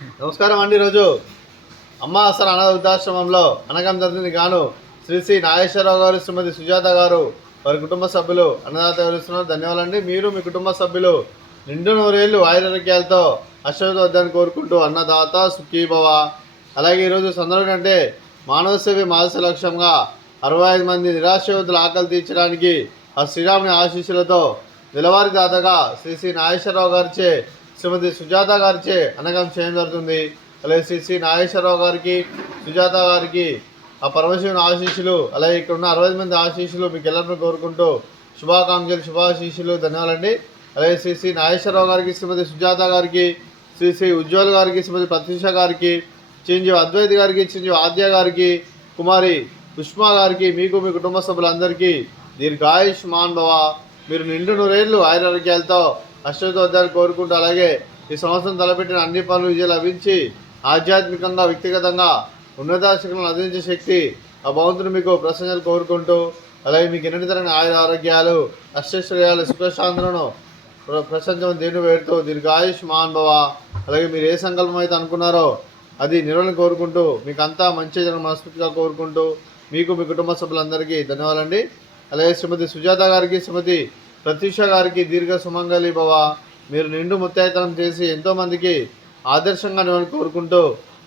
నమస్కారం అండి. ఈరోజు అమ్మ అసలు అనాథ వృద్ధాశ్రమంలో అనగం జరిగింది గాను శ్రీ నాగేశ్వరరావు గారు, శ్రీమతి సుజాత గారు, వారి కుటుంబ సభ్యులు అన్నదాత వివరిస్తున్నారు. ధన్యవాదాలండి. మీరు మీ కుటుంబ సభ్యులు నిండు నూరేళ్లు ఆయురారోగ్యాలతో అశ్వత వద్దని కోరుకుంటూ అన్నదాత సుఖీభవ. అలాగే ఈరోజు సందర్భం అంటే మానవ సేవ మానస లక్ష్యంగా 65 మంది నిరాశ్రయుల ఆకలి తీర్చడానికి ఆ శ్రీరాముని ఆశీస్సులతో నెలవారీ దాతగా శ్రీ నాగేశ్వరరావు గారిచే, శ్రీమతి సుజాత గారిచే అనగం చేయడం జరుగుతుంది. అలాగే శ్రీ నాగేశ్వరరావు గారికి, సుజాత గారికి ఆ పరమశివుని ఆశీస్సులు, అలాగే ఇక్కడ ఉన్న 65 మంది ఆశీస్సులు మీకు ಎಲ್ಲರನ್ನು కోరుకుంటూ శుభాకాంక్షలు, శుభాశీస్సులు. ధన్యవాదాలండి. అలాగే శ్రీ నాగేశ్వరరావు గారికి, శ్రీమతి సుజాత గారికి, శ్రీ ఉజ్వల్ గారికి, శ్రీమతి ప్రత్యూష గారికి, చిరంజీవి అద్వైత్ గారికి, చిరంజీవి ఆద్య గారికి, కుమారి పుష్ప గారికి, మీకు మీ కుటుంబ సభ్యులందరికీ దీర్ఘాయుష్మాన్ భవ. మీరు నిండు నూరేళ్లు ఆయురారోగ్యాలతో అశ్వత వద్దని కోరుకుంటూ, అలాగే ఈ సంవత్సరం తలపెట్టిన అన్ని పనులు విజయం లభించి ఆధ్యాత్మికంగా, వ్యక్తిగతంగా ఉన్నతాశక్తులను అందించే శక్తి ఆ భగవంతుడు మీకు ప్రసన్నలు కోరుకుంటూ, అలాగే మీకు ఎన్నటి తరగని ఆరోగ్యాలు, అష్టైశ్వర్యాలు, సుఖశాంతులను ప్రశంసం దేని వేడుతూ దీర్ఘాయుష్మాన్ భవ. అలాగే మీరు ఏ సంకల్పం అయితే అనుకున్నారో అది నెరవేరని కోరుకుంటూ, మీకు అంతా మంచి జరగ మనస్ఫూర్తిగా కోరుకుంటూ, మీకు మీ కుటుంబ సభ్యులందరికీ ధన్యవాదాలండి. అలాగే శ్రీమతి సుజాత గారికి, శ్రీమతి ప్రత్యూష గారికి దీర్ఘ సుమంగళి భవ. మీరు నిండు ముత్తైతనం చేసి ఎంతోమందికి ఆదర్శంగా నిలవని కోరుకుంటూ,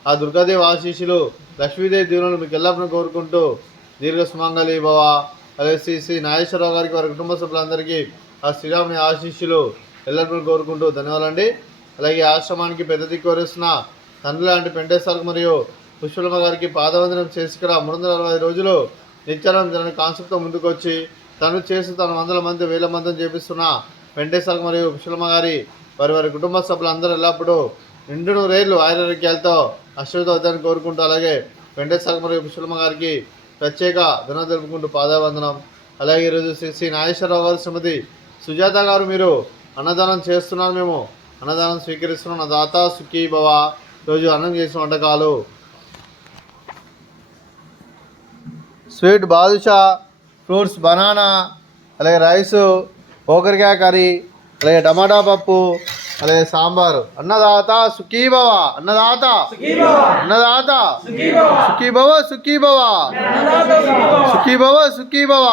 ఆ దుర్గాదేవి ఆశీస్సులు, లక్ష్మీదేవి దీవులను మీకు ఎల్లప్పుడూ కోరుకుంటూ దీర్ఘ సుమంగళి భవ. అలాగే శ్రీ నాగేశ్వరరావు గారికి, వారి కుటుంబ సభ్యులందరికీ ఆ శ్రీరాముని ఆశీస్సులు ఎల్లప్పుడూ కోరుకుంటూ ధన్యవాదాలండి. అలాగే ఆశ్రమానికి పెద్ద దిక్కు వరిస్తున్న తండ్రి లాంటి పెంటేశ్వరకు మరియు పుష్పలమ్మ గారికి పాదవందనం చేసి ఇక్కడ 360 రోజులు నిత్యానం జరగని కాన్సెప్ట్తో ముందుకు వచ్చి తను చేసి తన 100 మంది 1000 మందిని చేపిస్తున్న వెంకటేశ్వరకు మరియు పుష్పలమ్మ గారి వారి కుటుంబ సభ్యులందరూ ఎల్లప్పుడూ నిండు నూరేళ్లు ఆయురారోగ్యాలతో అశ్వత వద్దని కోరుకుంటూ, అలాగే వెంకటేశ్వరకు మరియు పుష్పలమ్మ గారికి ప్రత్యేక ధన జరుపుకుంటూ పాదవందనం. అలాగే ఈరోజు శ్రీ నాగేశ్వరరావు గారు, శ్రీమతి సుజాత గారు, మీరు అన్నదానం చేస్తున్నారు, మేము అన్నదానం స్వీకరిస్తున్నాం. దాత సుఖీ భవ. రోజు అన్నం చేసిన వంటకాలు స్వీట్ బాదుషా, ఫ్రూట్స్ బనానా, అలాగే రైసు, ఓకరికాయ కర్రీ, అలాగే టమాటా పప్పు, అలాగే సాంబారు. అన్నదాత సుఖీ భవ. అన్నదాత అన్నదాత సుఖీ భవ, సుఖీ భవ, సుఖీ భవ, సుఖీ భవ.